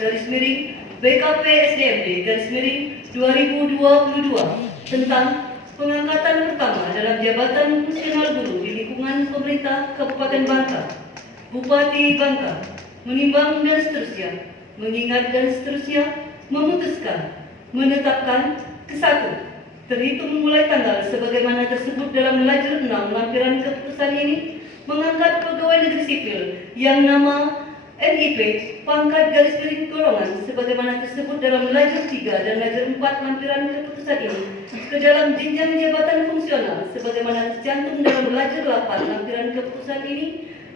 garis miring BKP SDMD garis miring 2022 tentang pengangkatan pertama dalam jabatan fungsional guru di lingkungan pemerintah Kabupaten Bangka, Bupati Bangka, menimbang dan seterusnya, mengingat dan seterusnya, memutuskan, menetapkan ke-1 terhitung mulai tanggal sebagaimana tersebut dalam lajur 6 lampiran keputusan ini mengangkat pegawai negeri sipil yang nama NIP pangkat garis miring golongan sebagaimana tersebut dalam lajur 3 dan lajur 4 lampiran keputusan ini ke dalam jenjang jabatan fungsional sebagaimana tercantum dalam lajur 8 lampiran keputusan ini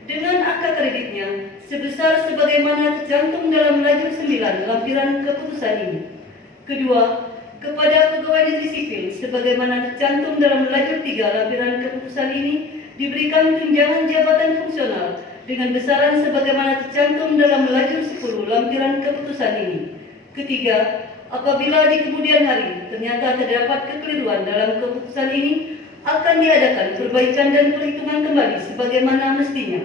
dengan angka kreditnya sebesar sebagaimana tercantum dalam lajur 9 lampiran keputusan ini. Kedua, kepada pegawai negeri sipil sebagaimana tercantum dalam lajur 3 lampiran keputusan ini diberikan tunjangan jabatan fungsional dengan besaran sebagaimana tercantum dalam lajur 10 lampiran keputusan ini. Ketiga, apabila di kemudian hari ternyata terdapat kekeliruan dalam keputusan ini, akan diadakan perbaikan dan perhitungan kembali sebagaimana mestinya.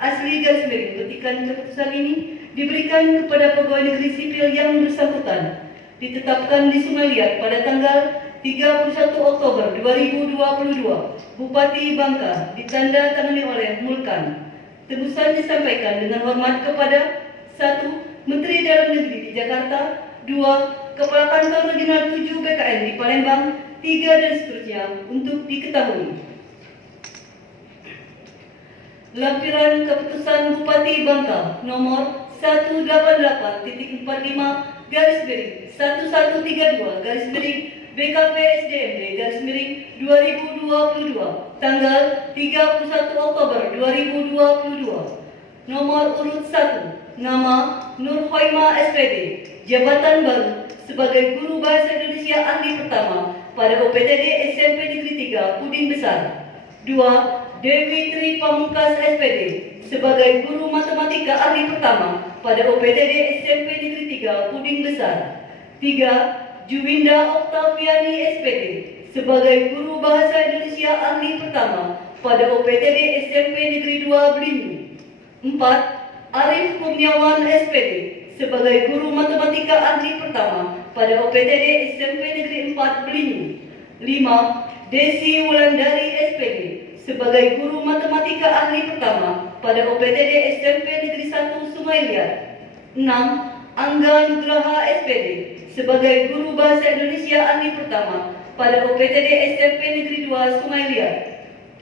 Asli garis miring petikan keputusan ini diberikan kepada pegawai negeri sipil yang bersangkutan, ditetapkan di Sungai Liat pada tanggal 31 Oktober 2022, Bupati Bangka, ditanda tangani oleh Mulkan. Tembusan disampaikan dengan hormat kepada 1. Menteri Dalam Negeri di Jakarta, 2. Kepala Kantor Regional 7 BKN di Palembang, 3 dan seterusnya untuk diketahui. Lampiran Keputusan Bupati Bangka nomor 188.45 garis miring 1132 garis miring BKP SDMD garis miring 2022 tanggal 31 Oktober 2022. Nomor urut 1, nama Nur Hoima SPD, jabatan baru sebagai Guru Bahasa Indonesia Ahli Pertama pada OPTD SMP Negeri 3 Puding Besar. 2. Dewi Tri Pamungkas SPD sebagai Guru Matematika Ahli Pertama pada OPTD SMP Negeri 3 Puding Besar. 3. Juwinda Oktaviani SPD sebagai Guru Bahasa Indonesia Ahli Pertama pada OPTD SMP Negeri 2 Belinyu. 4. Arif Kurniawan SPD sebagai Guru Matematika Ahli Pertama pada OPTD SMP Negeri 4 Belinyu. 5. Desi Wulandari SPD sebagai Guru Matematika Ahli Pertama pada OPTD SMP Negeri 1 Sungai Liat. 6. Angga Nugraha SPD sebagai Guru Bahasa Indonesia Ahli Pertama pada OPTD SMP Negeri 2 Sungai Liat.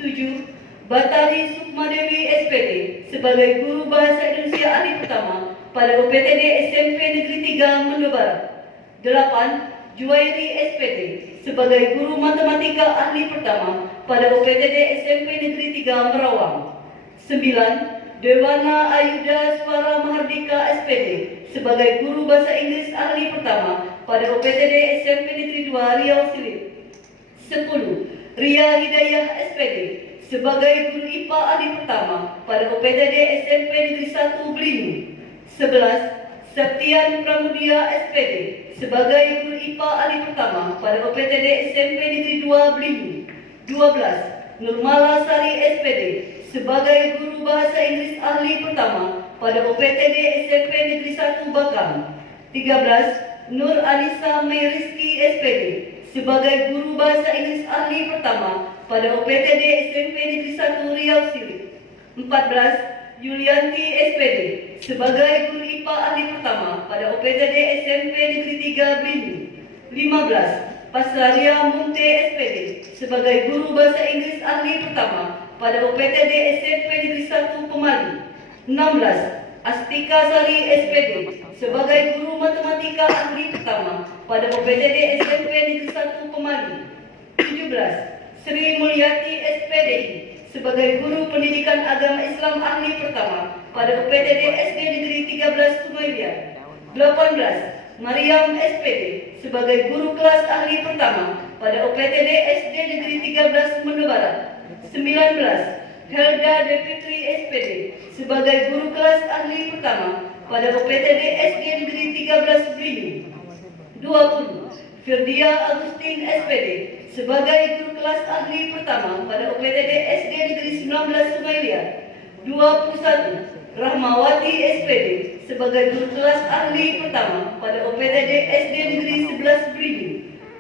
7. Batari Sukmadewi SPD sebagai Guru Bahasa Indonesia Ahli Pertama pada OPTD SMP Negeri 3 Mendo Barat. 8. Juwairi SPD sebagai Guru Matematika Ahli Pertama pada OPTD SMP Negeri 3 Merawang. 9. Dewana Ayuda Suara Mahardika SPD sebagai Guru Bahasa Inggris Ahli Pertama pada OPTD SMP Negeri 2 Riau Silip. 10. Ria Hidayah SPD sebagai Guru IPA Ahli Pertama pada OPTD SMP Negeri 1 Belinyu. 11. Septian Pramudia SPD sebagai Guru IPA Ahli Pertama pada OPTD SMP Negeri 2 Belinyu. 12. Nurmala Sari SPD sebagai Guru Bahasa Inggris Ahli Pertama pada OPTD SMP Negeri 1 Bakang. 13. Nur Alisa Mayriski SPD sebagai Guru Bahasa Inggris Ahli Pertama pada OPTD SMP Negeri 1 Riau Silip. 14. Yulianti SPD sebagai Guru IPA Ahli Pertama pada OPTD SMP Negeri 3 Belinyu. 15. Pasraria Munte SPD sebagai Guru Bahasa Inggris Ahli Pertama pada OPTD SMP Negeri 1 Pemali. 16. Astika Sari SPD sebagai Guru Matematika Ahli Pertama pada OPTD SMP Negeri 1 Pemali. 17. Sri Mulyati SPDI sebagai Guru Pendidikan Agama Islam Ahli Pertama pada OPTD SD Negeri 13 Sungai Liat. 18. Mariam SPD sebagai Guru Kelas Ahli Pertama pada OPTD SD Negeri 13 Mendo Barat. 19. Helda Devitri SPD sebagai Guru Kelas Ahli Pertama pada OPTD SD Negeri 13 Belinyu. 20. Firdia Agustin SPD sebagai Guru Kelas Ahli Pertama pada OPTD SD Negeri 19 Sungai Liat. 21. Rahmawati SPD sebagai guru kelas ahli pertama pada OPTD SD Negeri 11 Beringin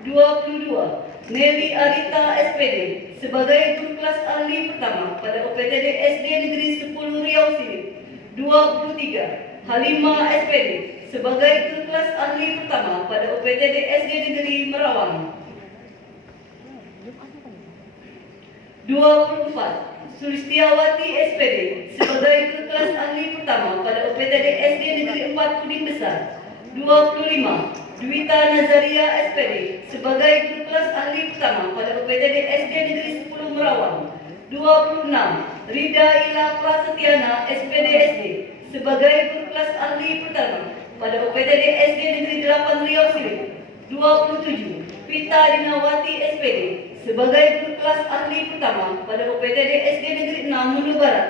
22. Nelly Arita SPD sebagai guru kelas ahli pertama pada OPTD SD Negeri 10 Riau Silip 23. Halimah SPD sebagai guru kelas ahli pertama pada OPTD SD Negeri Merawang 24. Sulistiawati SPD sebagai guru kelas ahli pertama pada OPTD SD Negeri 4 Kuning Besar 25. Dwita Nazaria SPD sebagai guru kelas ahli pertama pada OPTD SD Negeri 10 Merawang 26. Rida Ila Prasetyana SPD SD sebagai guru kelas ahli pertama pada OPTD SD Negeri 8 Riau Silip 27. Pita Dinawati SPD sebagai guru kelas ahli pertama pada OPTD SD Negeri 6 Mulu Barat